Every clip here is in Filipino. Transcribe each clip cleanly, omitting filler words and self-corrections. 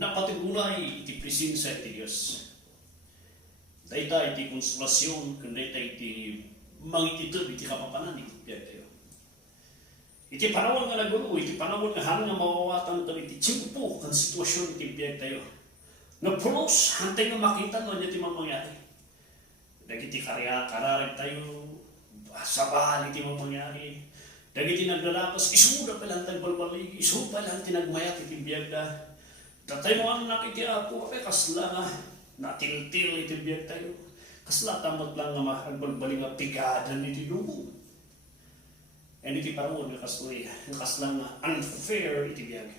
napatigunay iti presensya iti Dios. Dayta iti konsolasyon ken dayta iti mangititid iti kapapanan iti biyag tayo. Iti panahon nga nagulo, iti panahon nga hanggang mawawatan tayo iti tiyempo kan sitwasyon iti biyag tayo. Nga pulos, hantay nga makita no iti mangyari. Dagiti kararag tayo, sa bahal iti mangyari. Dagiti naglalapas, isuda pa lang tagbalbalik, isuda pa lang tinagmayat iti biyag da. Datay mo ang nakiti ako, kasla nga, natiltil iti biyag tayo. Kasla tamot lang nga magbalbalik nga pigadan iti lubong. And iti parang nga kasla, kasla nga unfair iti biyag.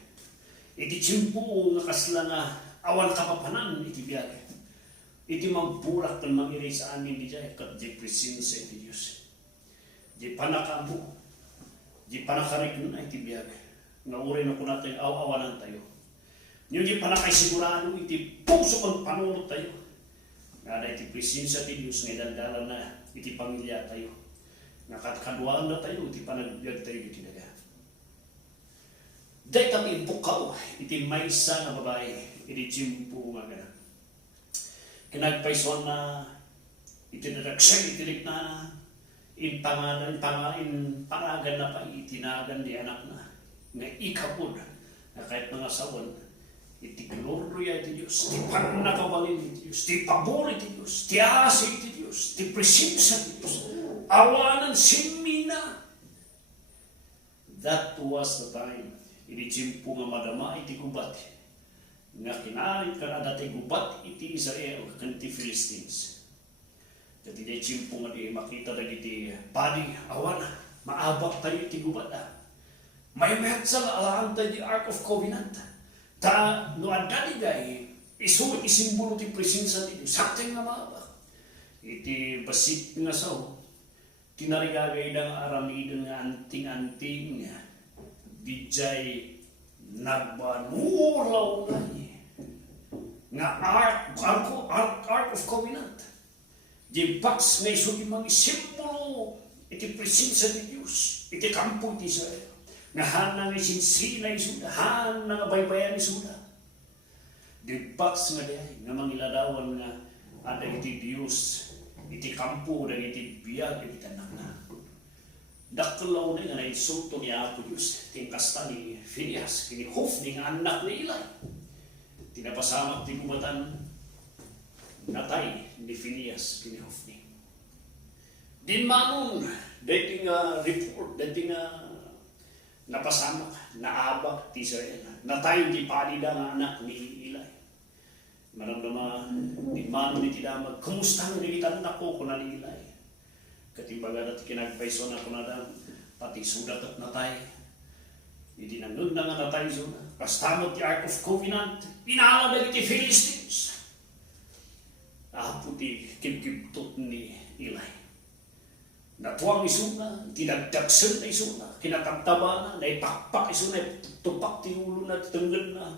Iti tiyempo nga kasla nga awan kapapanan iti biyag. Iti magburak ng mangiray sa amin di jay kat di presensya iti Diyos. Di panakamu, di panakarik na iti biyag. Nga uray na po natin awawanan tayo. Yung di panakay sigurado iti puso kong panunod tayo. Nga na iti presensya iti Diyos nga dandalan na iti pamilya tayo. Nakatkaduan na tayo iti panagbiag tayo iti daga. Dahil kami bukaw iti maysa na babae iti tiyempo nga gana. Kinagpaison na itinadagsay itilik na panagan na pa itinagan di anak na nga ikapod na kahit mga sawan iti gloria iti Diyos, ti panakabalin iti Diyos, ti pabor iti Diyos, ti asi iti Diyos, ti presensya iti Diyos, awanan simina. That was the time iti tiyempo nga madama iti gubat nga kinalit ka na dati gubat iti Israel kan iti Philistines. Dati di tiyempo nga di makita na iti body awan maabak tayo iti gubat may metsa nga alaan tayo di Ark of Covenant ta no adali gay isu isimbolo ti presensya ti Dios sakten nga maabak iti basit nga sao tinarigagay da aramidon nga anting-anting dijay nagbanulaw nga Ark of Covenant. Di box nga iso di mga simbolo iti presensya ni Diyos, iti kampo iti Israel. Nga hanang isinsina isuda, hanang baybayan isuda. Di box nga diay, nga mangiladawan nga ada iti Diyos, iti kampo, da iti biyag, iti tanak na. Dakulaw na nga na insulto ni Apo Diyos, tingkasta ni Phineas, kini Hofni nga anak ni Eli. Tinapasamak ti gubatan natay ni Phineas kini Hofni. Din manon, dating report, dating napasamak, naabak ti Israel. Natay di palida nga anak ni Eli. Maramdaman, din manon iti damag, kumusta nga nilitan ako kuna ni Eli. Katimbaga dati kinagpaiso na kuna da, pati sudat at natay. Hindi nangag na nga natay zona. Kastamot ti Ark of Covenant, pinaalala iti Philistines. Apo ti kibkibtot ni Eli. Natuang isuna, tinagdagsan na isuna, kinatagtaba na, naipakpak isuna, tupak ti ulo na, titenggan na,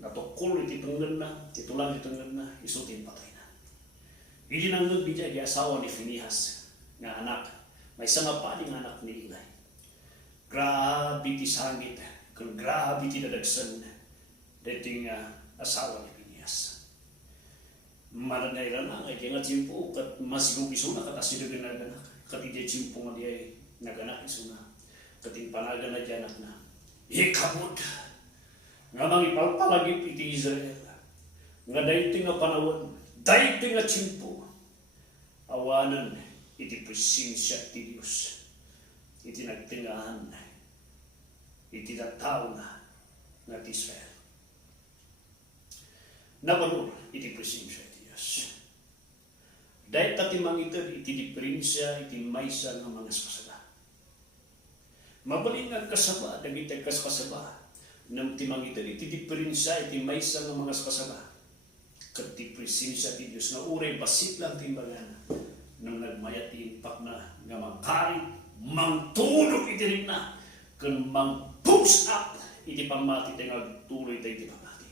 natukol iti tenggan na, titulang iti tenggan na, isutin patay na. Hindi nangag di di asawa ni Phineas, nga anak, may sama pa ng anak ni Eli. Grabe ti sangit, kung grabe ti nadagsan dating asawa ni Phineas. Maranay na nga, kaya nga tiyempo, kat masigong iso na, kat asidagan na ganak, kat iti tiyempo nga di ay naganak iso na, kat impanagan na diyanak na. Ikamod, nga mangipalpalagip iti Israel, nga dahiting nga panawon, dahiting nga tiyempo, awanan iti presensya ti Diyos. Iti nagtingahan, iti nagtao na ng Israel. Nabanor, iti presensya iti Diyos. Dahil tati mangitid, iti diferensya, iti maysa ng mga kasaba. Mabaling ang kasaba, dagiti kasaba, ng timangitid, iti diferensya, iti maysa ng mga kasaba. Kat iti presensya iti Diyos, na uray basit lang timbangan, nang nagmayat impak na nga mangkarit, mangtulog iti rin na kung mang-push up iti pamati tayo nagtuloy tayo iti pamati.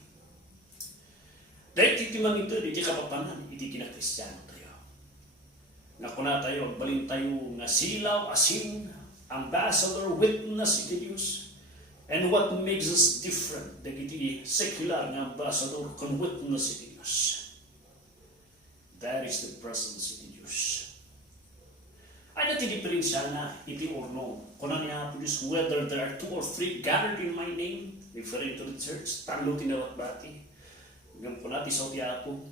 Dahil iti mang ito, iti kapapanan, iti kinakristyano tayo. Nakuna tayo, balin tayo nga silaw, asin, ambassador, witness iti Diyos. And what makes us different, dagiti secular nga ambassador kan witness iti Diyos. That is the presence iti Diyos. Ay nati diferensya na iti orno. Kunan niya po Diyos, whether there are 2 or 3 gathered in my name, referring to the church, talo tinawat bati. Hanggang po natin sa ako,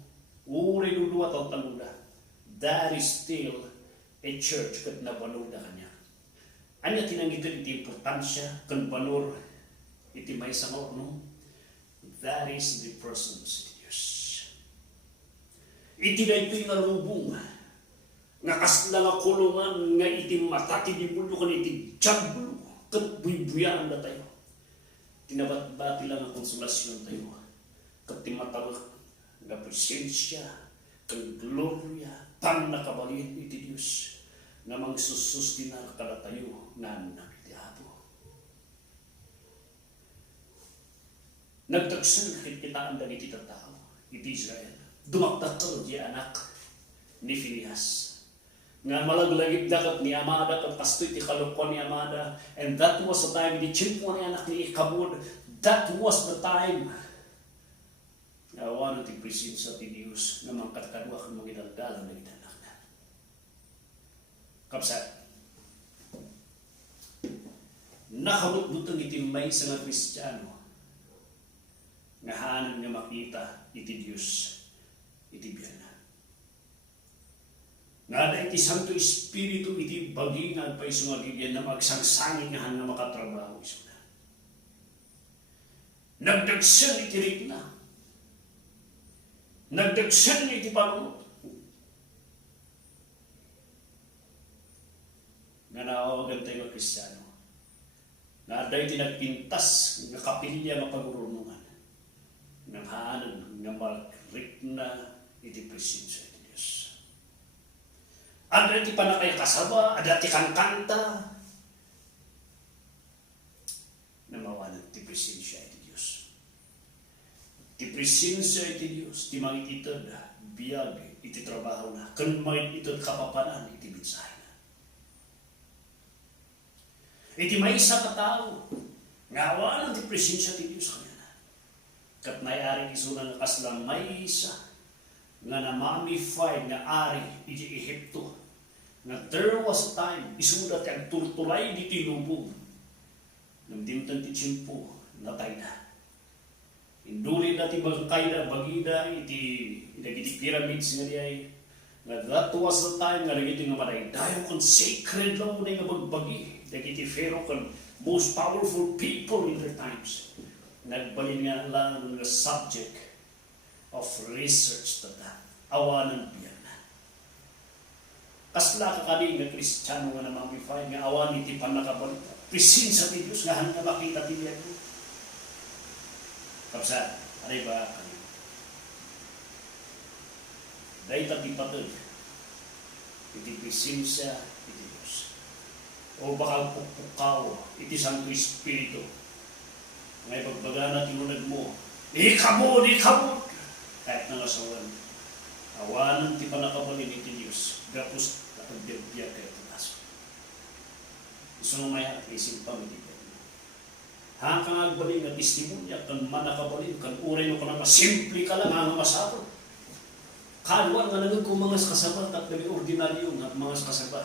uri luluwa taong talula. That is still a church kat nabanod na kanya. Ano tinangitin iti importansya kan banor iti may sa orno? That is the presence of Diyos. Iti na ito'y nalubong nga kasla nga kulungan nga iti matati di mulo kan iti jablo kat buybuyan na tayo. Tinabat-bati lang ang konsolasyon tayo. Kat timatawag nga presensya, kang gloria, pan nakabalin iti Diyos nga magsusustinar kada tayo nga iti Apo. Nagtagsan kita ang dagiti tao, iti Israel. Dumaktakal di anak ni Phinehas. Nga malaglagit dakat ni Amada, kat pastoy ti kalukwan ni Amada, and that was the time, di chimpo ni anak ni Ikabod, that was the time nga awan ti presensya ti Diyos nga mangkatkadwa kang mangidaldalan na idanak na. Kapsat, nakabutbutang iti may sa nga Kristiyano nga hanan nga makita iti Diyos iti biyana. Nga iti Santo Espiritu iti bagi nga agpay sumagigyan na magsangsangin nga nga makatrabaho isuna. Nagdagsan iti rikna. Nagdagsan iti panunod. Nga naawagan tayo mga Kristiyano. Nga dahil tinagpintas nga kapilya nga pagurunungan. Nga haanan nga magrikna iti presensya. Ada ti panakay kasaba, ada ti kanta, na mawanan ti presensya iti Diyos. Ti presensya iti Diyos, ti mangititod, biyag, iti trabaho na, kan mangititod kapapanan, iti mensahe na. Iti may isa ka tao, nga awanan ti presensya iti Diyos kanya na. Kat nayari isunan nga kaslang may isa, nga na-mummified nga ari iti Ehipto. Nga there was time, isudat kang turtulay di tinubog. Nang dimtan ti tsimpo, natay na. Induli na ti bangkay na bagida iti pyramids nga diay. Nga that was the time nga nagiti nga madaydayo kung sacred lang muna nga bagbagi. Nagiti Pharaoh kung most powerful people in their times. Nagbalin nga lang nga subject of research tata. Awanan biyan na. Kasla kakali nga Kristiyano nga namamify nga awan iti panakabalik. Presensya ti Diyos nga hanggang makita ti biyan mo. Kapsa, aray ba kami? Dahil tati patod. Iti presensya iti Diyos. O baka pupukaw iti Santo Espiritu. Ngay pagbaga na tinunag mo. Ikabod! Kahit nangasawan, awanan ti panakabalin iti Diyos, gapos nakagbiagbiag kayo tumaso. Gusto mo may isip pa iti Diyos. Hanggang agbalin nga testimonya, kan manakabalin, kan uray mo ka na masimple ka lang, hanggang masabot. Kaluan nga nagod ko mga kasabat at naging ordinaryo nga mga kasabat.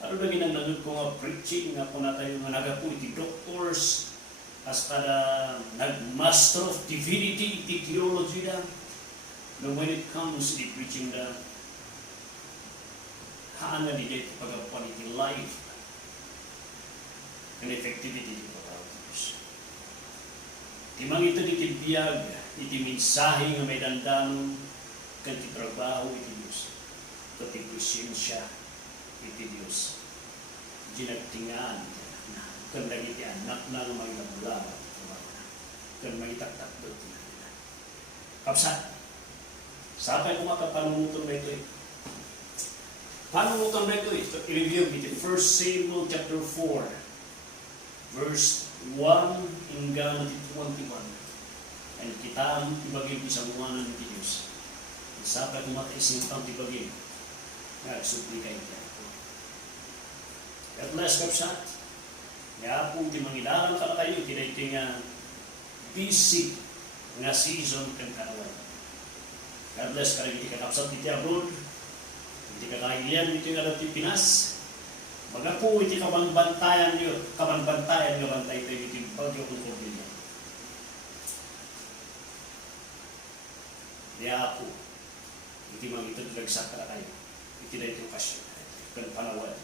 Ano na ginanagod ko nga preaching nga po na tayo nga nagapo iti doctors, as kada nag-master of divinity, the theology na. Now when it comes to preaching the haan na nila ito pag-apuan iti life and effectivity ito pag-apuan. Timang ito iti biyag, iti mensahe nga may dandanon kan ti trabaho iti Diyos. Iti presensya iti Diyos. Ginagtingaan na. Kan lagi ti anak na may nabulaban. Kan may taktak doon. Kapsat. Sapay kung makapanungutan na ito eh. Panungutan na ito eh. I-review ito. 1 Samuel chapter 4 verse 1 hinggang 21. And kita ang ibagay isamuanan ng Diyos. Sapay kung makaisintang ibagay. Nagsupli kayo ito. At last kapsat. Kaya po, di mangilaran ka na kayo, iti nga busy nga season kang karawan. God bless ka rin, iti kakapsat iti abroad, iti kakailian, iti nga dati Pinas. Baga po, iti kabangbantayan nyo bantay tayo, iti bagyo kong korbilya. Kaya po, iti mang ito nagsak ka na kayo, iti na iti okasyon, kan panawan.